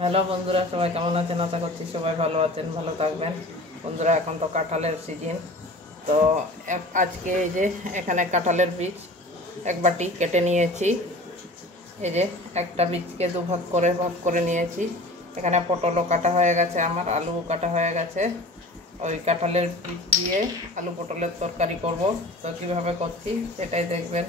Hello বন্ধুরা, সবাই কেমন আছেন? আশা করছি সবাই ভালো আছেন, ভালো থাকবেন। বন্ধুরা, এখন তো কাঁঠালের সিজন। তো আজকে এই যে এখানে কাঁঠালের বীজ এক বাটি কেটে নিয়েছি। এই যে একটা বীজকে ভাগ করে নিয়েছি। এখানে পটলও কাটা হয়ে গেছে, আমার আলুও কাটা হয়ে গেছে। ওই কাঁঠালের বীজ দিয়ে আলু পটলের তরকারি করব। তো কীভাবে করছি সেটাই দেখবেন।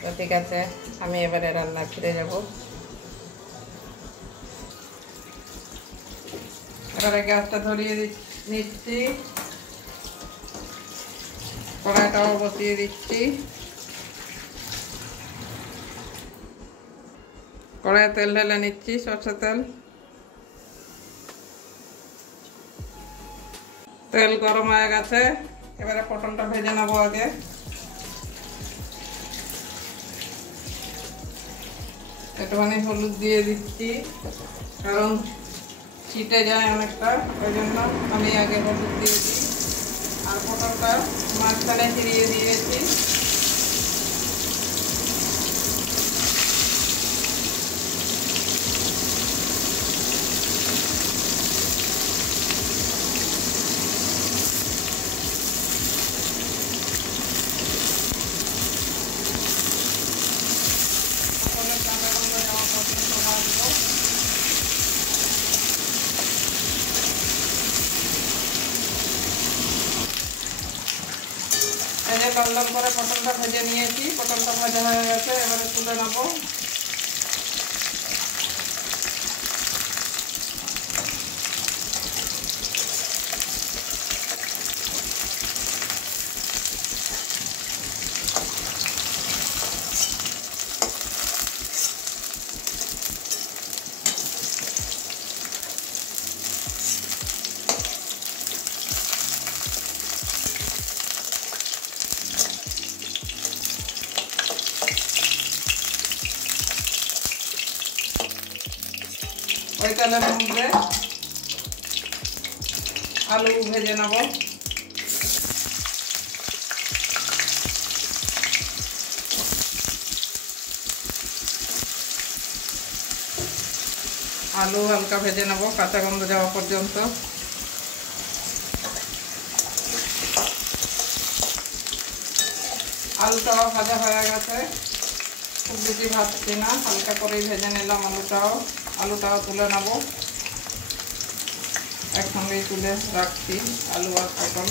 তো ঠিক আছে, আমি এবারে রান্না ফিরে যাব। এবারে গ্যাসটা ধরিয়ে নিচ্ছি, কড়াইটাও বসিয়ে দিচ্ছি। কড়াইয়ে তেল ঢেলে নিচ্ছি, সরষের তেল। তেল গরম হয়ে গেছে, এবারে পটলটা ভেজে নেবো আগে। একটুখানি হলুদ দিয়ে দিচ্ছি, কারণ ছিটে যায় অনেকটা, ওই জন্য আমি আগে হলুদ দিয়ে দিই। আর পটলটা মাঝখানে চিরিয়ে দিয়েছি। পটলের কাঁচা গন্ধ যাওয়া পর্যন্ত ভাজবো। এই যে লাল লাল করে পটলটা ভেজে নিয়েছি, পটলটা ভাজা হয়ে গেছে, এবারে তুলে নেবো। ওই তেলের মধ্যে আলু ভেজে নেব। আলু হালকা ভেজে নেব, কাঁচা গন্ধ যাওয়া পর্যন্ত। আলুটাও ভাজা হয়ে গেছে, খুব বেশি ভাজছি না, হালকা করেই ভেজে নিলাম আলুটাও তুলে নেব। একসঙ্গেই তুলে রাখছি আলু আর পটল।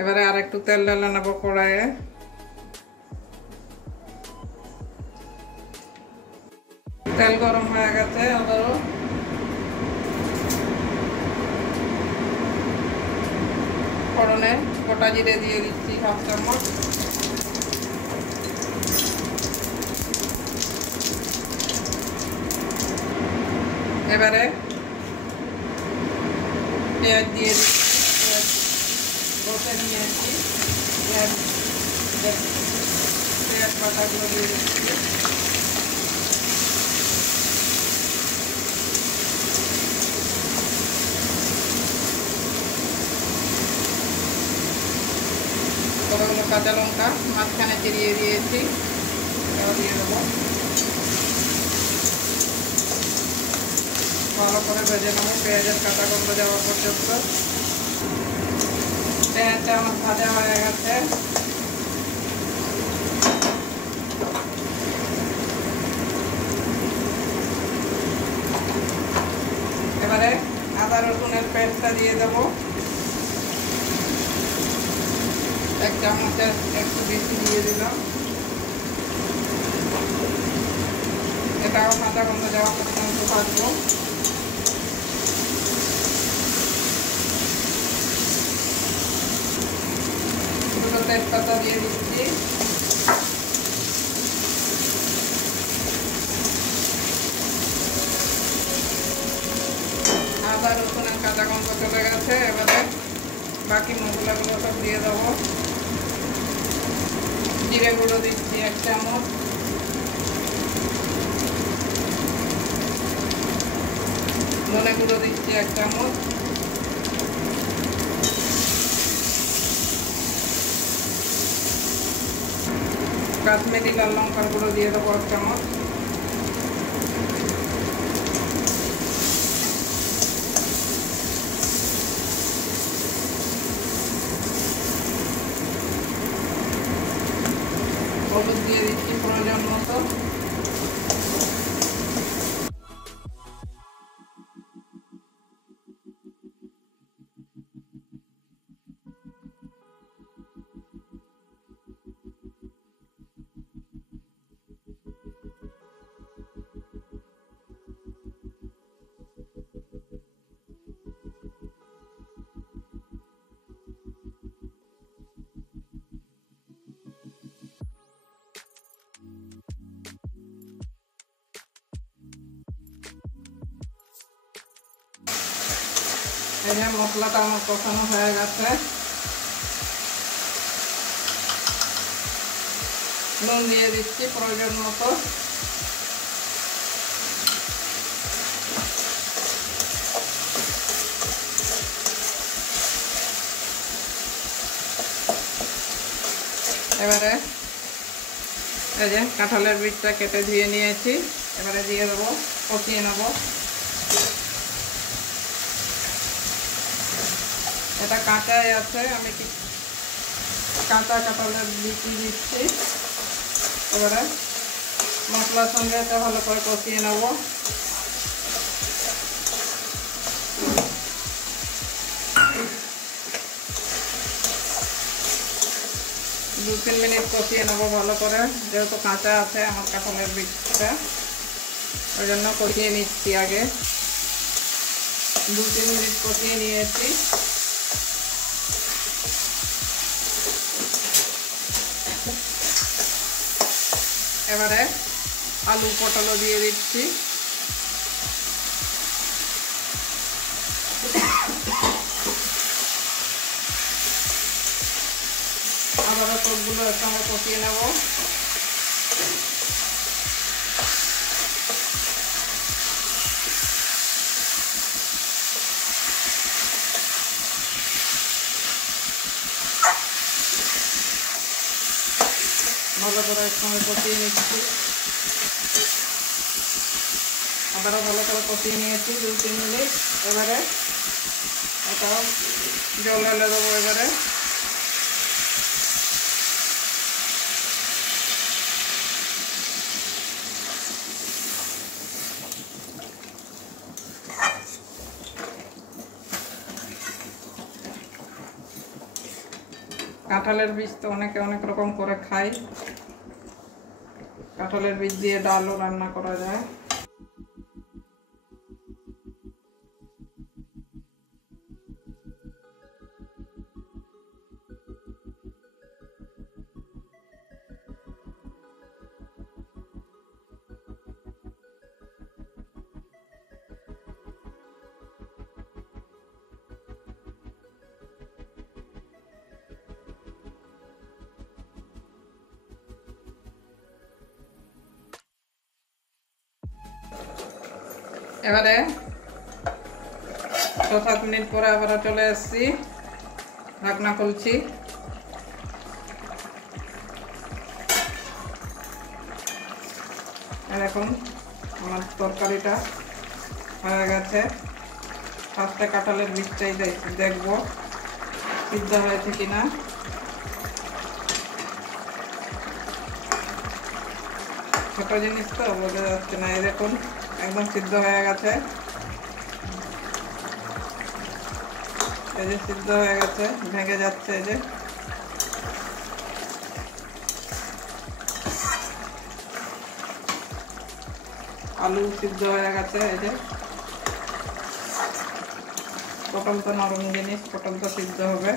এবারে আর একটু তেল ঢেলে নেব কড়াইয়ে। তেল গরম হয়ে গেছে, আবারও ফোড়নে গোটা জিরে দিয়ে দিচ্ছি 1/2 চামচ। এবারে পেঁয়াজ দিয়ে দিচ্ছি, পেঁয়াজ বসে নিয়েছি, পেঁয়াজ বাটাগুলো দিয়ে দিচ্ছি। কতগুলো কাঁচা লঙ্কা মাঝখানে চিরিয়ে দিয়েছি, এবার দিয়ে দেবো। ভালো করে ভেজে নেবো, পেঁয়াজের কাঁচা গন্ধ যাওয়া পর্যন্ত। পেঁয়াজটা আমার ভাজা হয়ে গেছে। এবারে আদা রসুনের পেস্টটা দিয়ে দেবো, 1 চামচের একটু বেশি দিয়ে দিলাম। এটাও কাঁচা গন্ধ যাওয়া পর্যন্ত ভাজবো। দুটো তেজপাতা দিয়ে দিচ্ছি। আদা রসুনের কাঁচা গন্ধ চলে গেছে, এবারে বাকি মশলাগুলো সব দিয়ে দেবো। জিরে গুঁড়ো দিচ্ছি 1 চামচ, ধনে গুঁড়ো দিচ্ছি 1 চামচ, কাশ্মীরি লাল লঙ্কার গুঁড়ো দিয়ে দেবো 1 চামচ, হলুদ দিয়ে দিচ্ছি প্রয়োজন মতো, এই যে মশলাটা আমার কষানো হয়ে গেছে, নুন দিয়ে দিচ্ছি প্রয়োজন মতো, এবারে এই যে কাঁঠালের বীজটা কেটে ধুয়ে নিয়েছি, এবারে দিয়ে দেবো, কষিয়ে নেবো। এটা কাঁচাই আছে, আমি কাঁচা কাঁঠালের বীজ দিচ্ছি, এবারে মশলার সঙ্গে এটা ভালো করে কষিয়ে নেবো। 2-3 মিনিট কষিয়ে নেবো ভালো করে, যেহেতু কাঁচা আছে আমার কাঁঠালের বীজটা, ওই জন্য কষিয়ে নিচ্ছি আগে। 2-3 মিনিট কষিয়ে নিয়েছি, এবারে আলু পটলও দিয়ে দিচ্ছি, আবারও সবগুলো একসঙ্গে কষিয়ে নেব। ভালো করে একসঙ্গে কষিয়ে নিচ্ছি, আবারও ভালো করে কষিয়ে নিয়েছি 2-3 মিনিট। এবারে এটাও জল ঢেলে দেবো। এবারে কাঁঠালের বীজ তো অনেকে অনেক রকম করে খায়, কাঁঠালের বীজ দিয়ে ডালও রান্না করা যায়। এবারে 6-7 মিনিট পরে আবার চলে এসেছি, ঢাকনা খুলছি। এখন আমার তরকারিটা হয়ে গেছে। ফার্স্টে কাঁঠালের বীজটাই দেখবো সিদ্ধ হয়েছে কিনা। ছোট জিনিস তো বোঝা যাচ্ছে না, এই দেখুন একদম সিদ্ধ হয়ে গেছে, এই যে সিদ্ধ হয়ে গেছে, ভেঙে যাচ্ছে। এই যে আলু সিদ্ধ হয়ে গেছে, এই যে পটল তো নরম জিনিস, পটল তো সিদ্ধ হবে।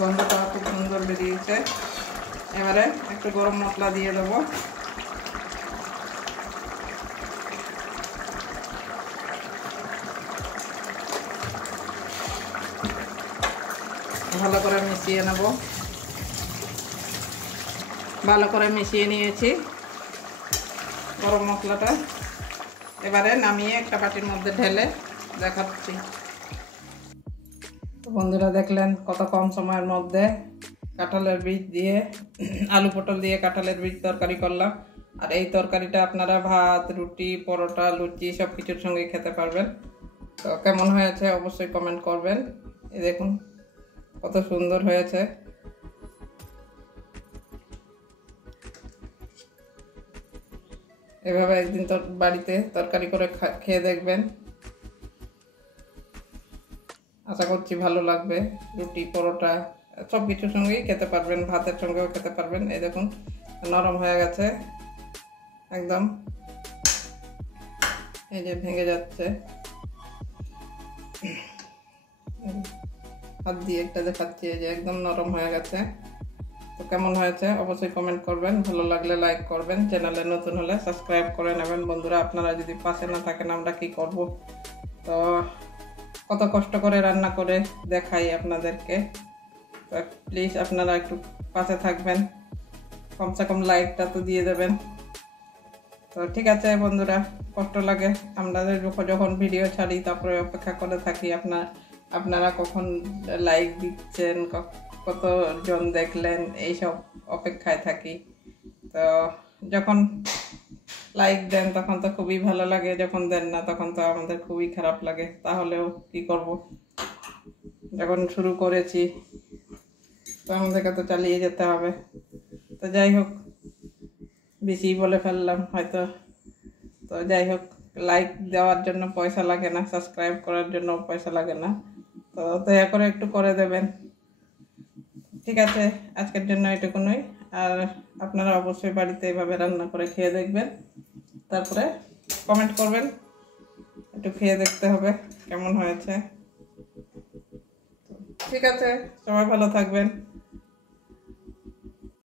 গন্ধটা খুব সুন্দর বেরিয়েছে। এবারে একটু গরম মশলা দিয়ে দেবো, ভালো করে মিশিয়ে নেব। ভালো করে মিশিয়ে নিয়েছি গরম মশলাটা। এবারে নামিয়ে একটা বাটির মধ্যে ঢেলে দেখাচ্ছি। বন্ধুরা দেখলেন কত কম সময়ের মধ্যে কাঁঠালের বীজ দিয়ে আলু পটল দিয়ে কাঁঠালের বীজ তরকারি করলাম। আর এই তরকারিটা আপনারা ভাত, রুটি, পরোটা, লুচি সব কিছুর সঙ্গে খেতে পারবেন। তো কেমন হয়েছে অবশ্যই কমেন্ট করবেন। এই দেখুন কত সুন্দর হয়েছে। এভাবে একদিন বাড়িতে তরকারি করে খেয়ে দেখবেন। আশা করছি ভালো লাগবে। রুটি, পরোটা সব কিছুর সঙ্গেই খেতে পারবেন, ভাতের সঙ্গেও খেতে পারবেন। এই দেখুন নরম হয়ে গেছে একদম। এই যে ভেঙে যাচ্ছে, হাত দিয়ে একটা দেখাচ্ছি, এই যে একদম নরম হয়ে গেছে। তো কেমন হয়েছে অবশ্যই কমেন্ট করবেন। ভালো লাগলে লাইক করবেন, চ্যানেলে নতুন হলে সাবস্ক্রাইব করে নেবেন। বন্ধুরা আপনারা যদি পাশে না থাকেন আমরা কি করব। তো কত কষ্ট করে রান্না করে দেখাই আপনাদেরকে। তো প্লিজ আপনারা একটু পাশে থাকবেন, কমসে কম লাইকটা তো দিয়ে দেবেন। তো ঠিক আছে বন্ধুরা, কষ্ট লাগে আমাদের যখন ভিডিও ছাড়ি তারপরে অপেক্ষা করে থাকি আপনারা কখন লাইক দিচ্ছেন, কতজন দেখলেন, এইসব অপেক্ষায় থাকি। তো যখন লাইক দেন তখন তো খুবই ভালো লাগে, যখন দেন না তখন তো আমাদের খুবই খারাপ লাগে। তাহলেও কি করব, যখন শুরু করেছি তো আমাদেরকে তো চালিয়ে যেতে হবে। তো যাই হোক, বেশি বলে ফেললাম হয়তো। তো যাই হোক, লাইক দেওয়ার জন্য পয়সা লাগে না, সাবস্ক্রাইব করার জন্য পয়সা লাগে না। তো দয়া করে একটু করে দেবেন। ঠিক আছে, আজকের জন্য এটুকুনই। আর আপনারা অবশ্যই বাড়িতে এইভাবে রান্না করে খেয়ে দেখবেন, তারপরে কমেন্ট করবেন। একটু খেয়ে দেখতে হবে কেমন হয়েছে। ঠিক আছে, সবাই ভালো থাকবেন।